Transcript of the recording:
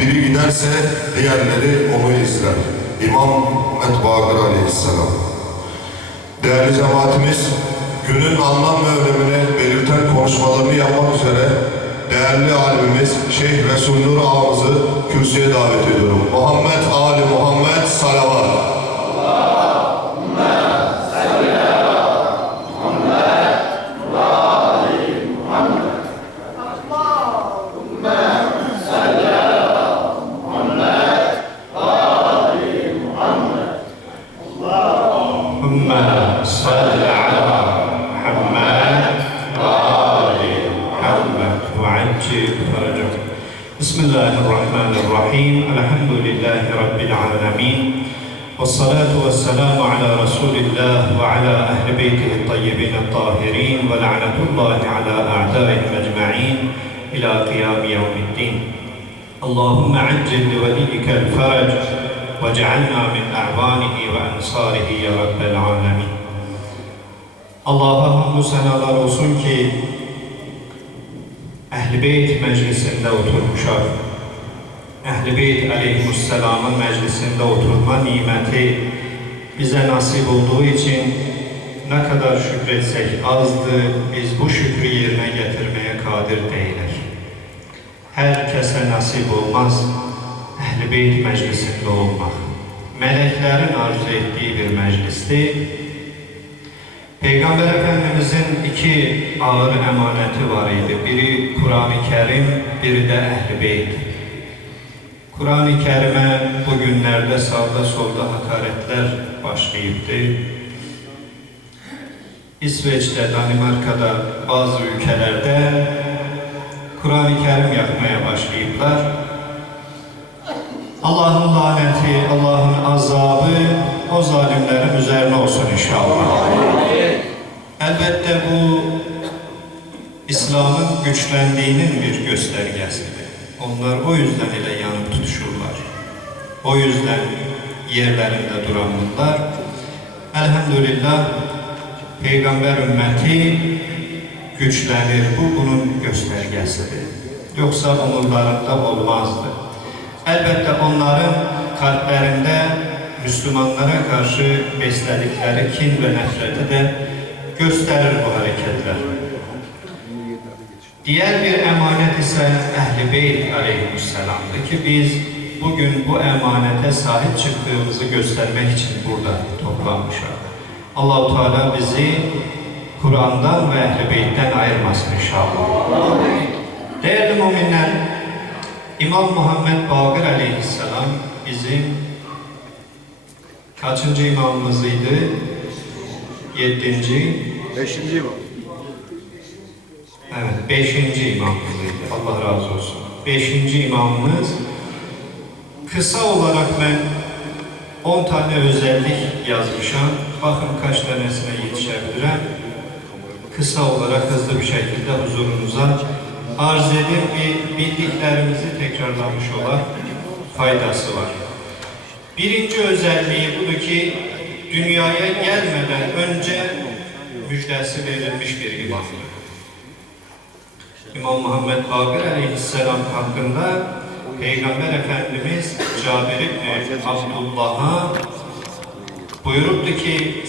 izlerse diğerleri onu izler. İmam Muhammed Bakır Aleyhisselam. Değerli cemaatimiz, günün anlam ve önemini belirten konuşmalarını yapmak üzere değerli alimimiz Şeyh Resul Nur ağamızı بسم الله الرحمن الرحيم الحمد لله رب العالمين والصلاة والسلام على رسول الله وعلى أهل بيته الطيبين الطاهرين ولعنة الله على أعدائهم أجمعين إلى قيام يوم الدين اللهم عجل لوليك الفرج واجعلنا من أعوانه وأنصاره يا رب العالمين hamdü senalar olsun ki Ehl-i Beyt meclisinde oturmuşlar. Ehl-i Beyt aleyhisselamın meclisinde oturma nimeti bize nasip olduğu için ne kadar şükretsek azdı, biz bu şükrü yerine getirmeye kadir değiliz. Herkese nasip olmaz Ehl-i Beyt meclisinde olmak. Meleklerin arzu ettiği bir meclisti. Peygamber Efendimizin iki ağır emaneti var idi. Biri Kur'an-ı Kerim, biri de Ehl-i Beyt. Kur'an-ı Kerim'e bugünlerde sağda solda hakaretler başlayıptı. İsveç'te, Danimarka'da, bazı ülkelerde Kur'an-ı Kerim yakmaya başlayıplar. Allah'ın laneti, Allah'ın azabı o zalimlerin üzerine olsun inşallah. Elbette bu İslam'ın güçlendiğinin bir göstergesidir. Onlar o yüzden ile yanıp tutuşurlar. O yüzden yerlerinde duramırlar. Elhamdülillah Peygamber ümmeti güçlenir. Bu bunun göstergesidir. Yoksa umurlarında olmazdı. Elbette onların kalplerinde Müslümanlara karşı besledikleri kin ve nefreti de gösterir bu hareketler. Diğer bir emanet ise Ehl-i Beyt aleyhisselam'dı ki biz bugün bu emanete sahip çıktığımızı göstermek için burada toplanmışlar. Allahu Teala bizi Kur'an'dan ve Ehl-i Beyt'ten ayırmasın inşallah. Değerli müminler, İmam Muhammed Bakır aleyhisselam bizim kaçıncı imamımızıydı? Yedinci, Beşinci imam. evet beşinci imamımızıydı. Allah razı olsun. Beşinci imamımız kısa olarak ben 10 tane özellik yazmışım. Bakın kaç tanesine yetişebilirim. Kısa olarak hızlı bir şekilde huzurunuza arz edip bir bildiklerimizi tekrarlamış olan faydası var. Birinci özelliği budur ki dünyaya gelmeden önce müjdesi verilmiş bir imamdır. İmam Muhammed Bakır Aleyhisselam hakkında Peygamber Efendimiz Cabir İbni Abdullah'a buyuruptu ki